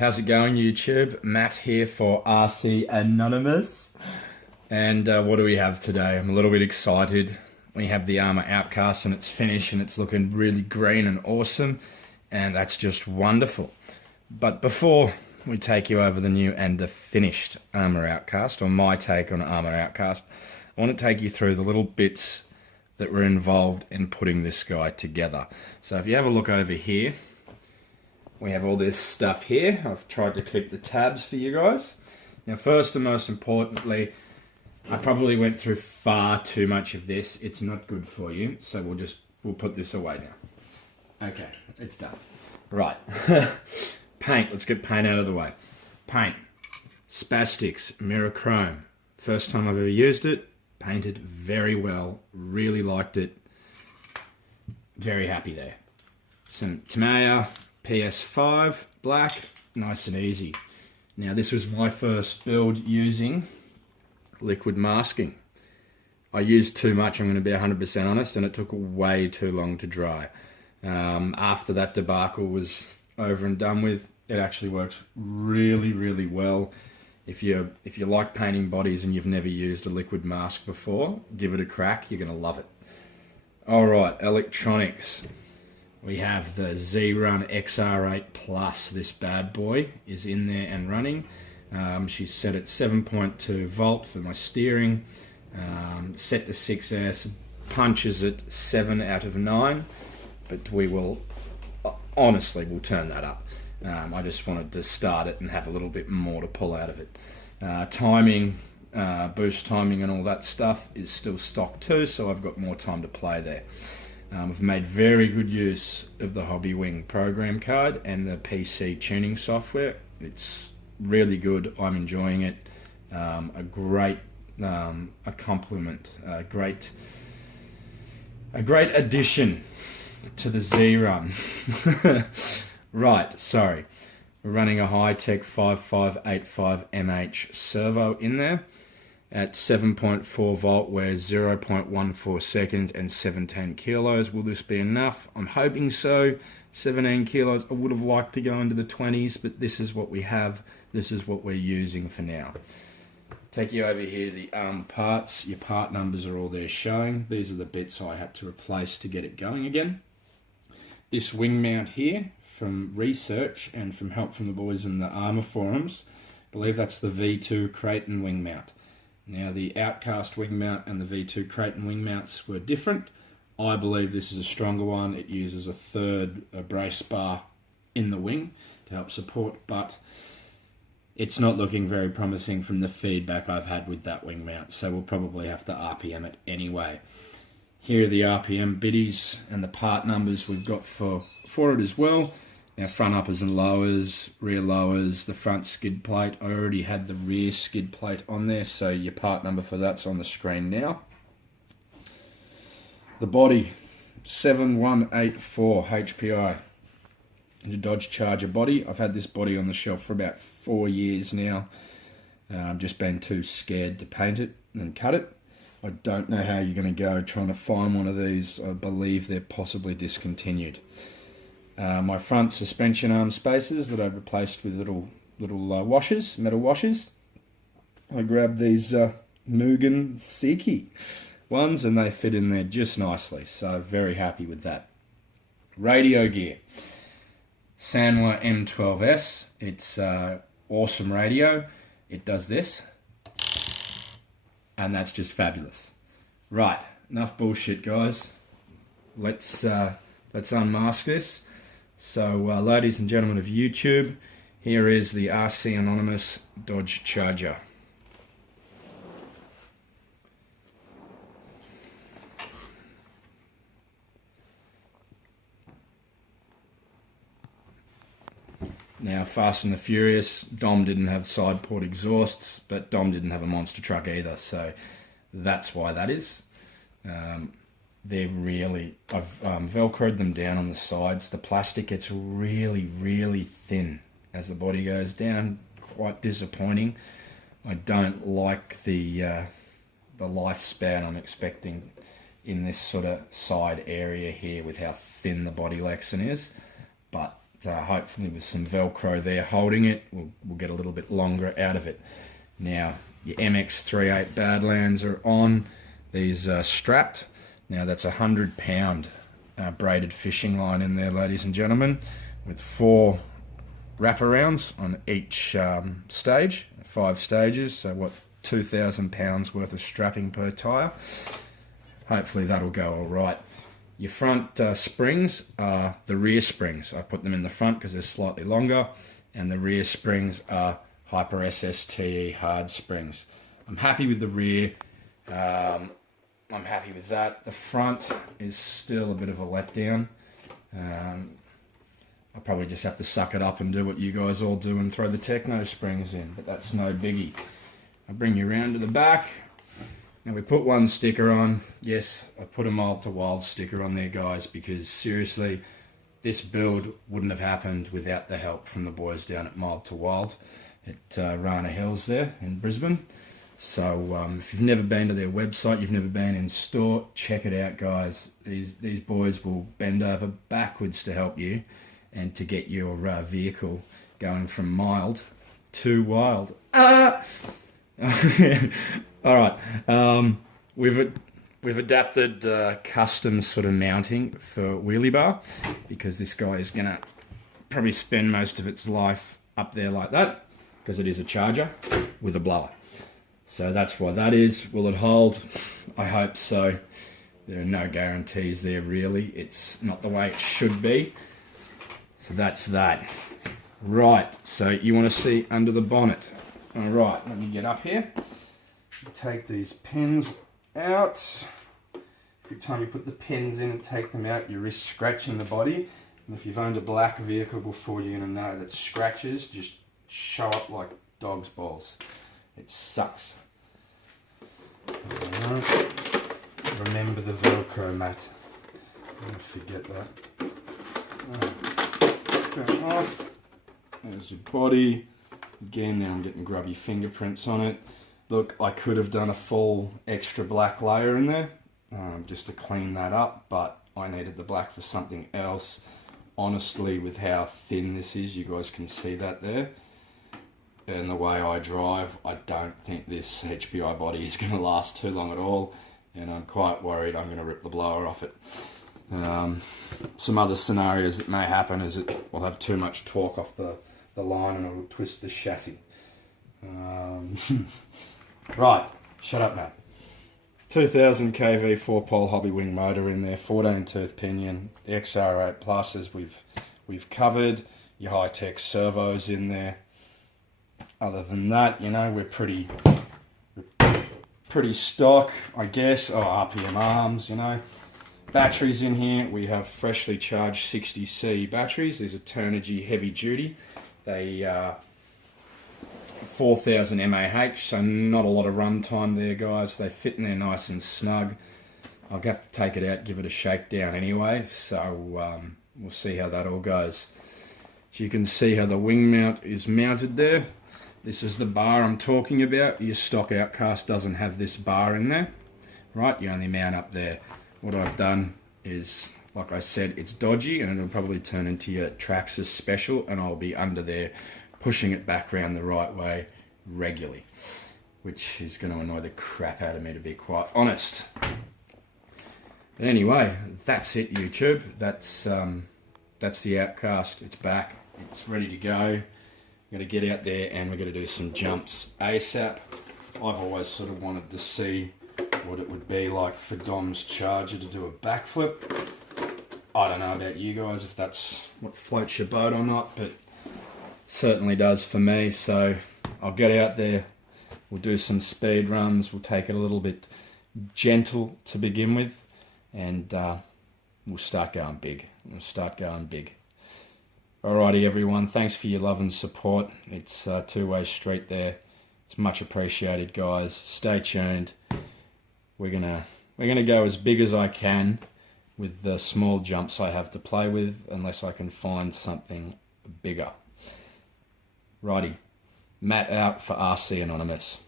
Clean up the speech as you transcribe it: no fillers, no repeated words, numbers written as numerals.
How's it going, YouTube? Matt here for RC Anonymous. And what do we have today? I'm a little bit excited. We have the Arrma Outcast and it's finished and it's looking really green and awesome. And that's just wonderful. But before we take you over the new and the finished Arrma Outcast, or my take on Arrma Outcast, I want to take you through the little bits that were involved in putting this guy together. So if you have a look over here, we have all this stuff here. I've tried to keep the tabs for you guys. Now, first and most importantly, I probably went through far too much of this. It's not good for you, so we'll put this away now. Okay, it's done. Right, paint. Let's get paint out of the way. Paint, Spaz stix, mirror chrome. First time I've ever used it. Painted very well. Really liked it. Very happy there. Some Tamiya PS5 black, nice and easy. Now this was my first build using liquid masking. I used too much, I'm going to be 100% honest, and it took way too long to dry. After that debacle was over and done with, it actually works really, really well. If you like painting bodies and you've never used a liquid mask before, give it a crack, you're going to love it. Alright, electronics. We have the xerun XR8 Plus. This bad boy is in there and running. She's set at 7.2 volt for my steering. Set to 6S. Punches at 7 out of 9. But we will, honestly, we'll turn that up. I just wanted to start it and have a little bit more to pull out of it. Timing, boost timing and all that stuff is still stock too, so I've got more time to play there. I've made very good use of the Hobbywing program card and the PC tuning software. It's really good. I'm enjoying it. A great compliment. A great addition to the xerun. Right, sorry. We're running a Hitec 5585mH servo in there at 7.4 volt, where 0.14 seconds and 17 kilos. Will this be enough? I'm hoping so. 17 kilos. I would have liked to go into the 20s, but this is what we have. This is what we're using for now. Take you over here, the arm parts. Your part numbers are all there showing. These are the bits I had to replace to get it going again. This wing mount here, from research and from help from the boys in the Arrma forums, I believe that's the V2 Creighton wing mount. Now, the Outcast wing mount and the V2 Creighton wing mounts were different. I believe this is a stronger one. It uses a third brace bar in the wing to help support, but it's not looking very promising from the feedback I've had with that wing mount, so we'll probably have to RPM it anyway. Here are the RPM biddies and the part numbers we've got for it as well. Now, front uppers and lowers, rear lowers, the front skid plate. I already had the rear skid plate on there, so your part number for that's on the screen now. The body, 7184 HPI. The Dodge Charger body. I've had this body on the shelf for about 4 years now. I've just been too scared to paint it and cut it. I don't know how you're going to go trying to find one of these. I believe they're possibly discontinued. My front suspension arm spacers that I've replaced with little washers, metal washers. I grabbed these Mugen seiki ones and they fit in there just nicely, so very happy with that. Radio gear, Sanwa M12s. It's awesome radio. It does this, and that's just fabulous. Right, enough bullshit, guys. Let's unmask this. So, ladies and gentlemen of YouTube, here is the RC Anonymous Dodge Charger. Now, Fast and the Furious, Dom didn't have side port exhausts, but Dom didn't have a monster truck either, so that's why that is. They're really, I've velcroed them down on the sides. The plastic gets really, really thin as the body goes down. Quite disappointing. I don't like the lifespan I'm expecting in this sort of side area here with how thin the body lexan is. But hopefully with some Velcro there holding it, we'll get a little bit longer out of it. Now, your MX38 Badlands are on. These are strapped. Now, that's a 100-pound braided fishing line in there, ladies and gentlemen, with 4 wraparounds on each stage, 5 stages, so what, 2,000 pounds worth of strapping per tyre. Hopefully that'll go all right. Your front springs are the rear springs. I put them in the front because they're slightly longer, and the rear springs are Hyper SSTE hard springs. I'm happy with the rear. I'm happy with that. The front is still a bit of a letdown. I'll probably just have to suck it up and do what you guys all do and throw the Techno springs in, but that's no biggie. I'll bring you around to the back. Now we put one sticker on. Yes, I put a mild to wild sticker on there, guys, because seriously, this build wouldn't have happened without the help from the boys down at Mild to Wild at Rana Hills there in Brisbane. So if you've never been to their website, you've never been in store, check it out, guys. These boys will bend over backwards to help you and to get your vehicle going from mild to wild. All right, we've adapted custom sort of mounting for Wheelie Bar, because this guy is gonna probably spend most of its life up there like that, because it is a charger with a blower. So that's why that is. Will it hold? I hope so. There are no guarantees there, really. It's not the way it should be. So that's that. Right, so you want to see under the bonnet. All right, let me get up here. Take these pins out. Every time you put the pins in and take them out, you risk scratching the body. And if you've owned a black vehicle before, you're going to know that scratches just show up like dog's balls. It sucks. Remember the Velcro, Matt. Don't forget that. Go off. There's your body. Again, now I'm getting grubby fingerprints on it. Look, I could have done a full extra black layer in there just to clean that up, but I needed the black for something else. Honestly, with how thin this is, you guys can see that there. And the way I drive, I don't think this HPI body is going to last too long at all, and I'm quite worried I'm going to rip the blower off it. Some other scenarios that may happen is it will have too much torque off the line and it will twist the chassis. Right, shut up, Matt. 2000 kV 4-pole Hobbywing motor in there, 14-tooth pinion, the XR8 pluses we've covered, your Hitec servos in there. Other than that, you know, we're pretty stock, I guess. Oh, RPM arms, you know. Batteries in here, we have freshly charged 60C batteries. These are turnigy heavy duty. They 4,000 mAh, so not a lot of run time there, guys. They fit in there nice and snug. I'll have to take it out, give it a shakedown anyway, so we'll see how that all goes. So you can see how the wing mount is mounted there. This is the bar I'm talking about. Your stock Outcast doesn't have this bar in there, right? You only mount up there. What I've done is, like I said, it's dodgy and it'll probably turn into your Traxxas Special, and I'll be under there pushing it back around the right way regularly, which is going to annoy the crap out of me, to be quite honest. But anyway, that's it, YouTube. That's the Outcast. It's back. It's ready to go. We're going to get out there and we're going to do some jumps ASAP. I've always sort of wanted to see what it would be like for Dom's charger to do a backflip. I don't know about you guys if that's what floats your boat or not, but certainly does for me. So I'll get out there, we'll do some speed runs, we'll take it a little bit gentle to begin with, and we'll start going big. Alrighty everyone, thanks for your love and support. It's a two-way street there. It's much appreciated, guys. Stay tuned. We're gonna go as big as I can with the small jumps I have to play with, unless I can find something bigger. Righty, Matt out for RC Anonymous.